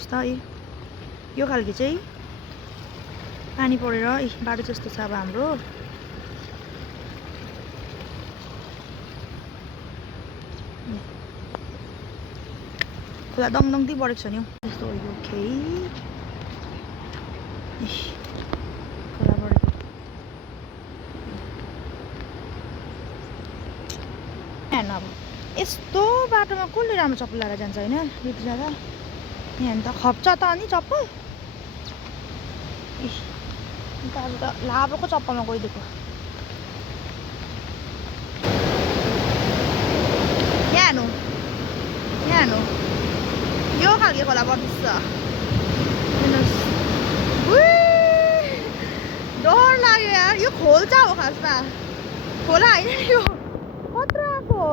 हेर्नुहोस् त यो खालको चाहिँ पानी परेर बाटो जस्तो छ अब हाम्रो खोला दङदङदै बढेको छ नि यस्तो यो खोला बढेको हेर्नु अब यस्तो बाटोमा कसले राम्रो चप्पल लगाएर जान्छ होइन यति जाँदा यहाँ त खप्छ त अनि चप्पल आज त लाभोको चप्पलमा गइदिएको यहाँ हेर्नु यो खालको खोला बढ्दैछ हेर्नुहोस् डर लाग्यो यार यो खोल्चा हो खासमा खोला होइन यो खतराको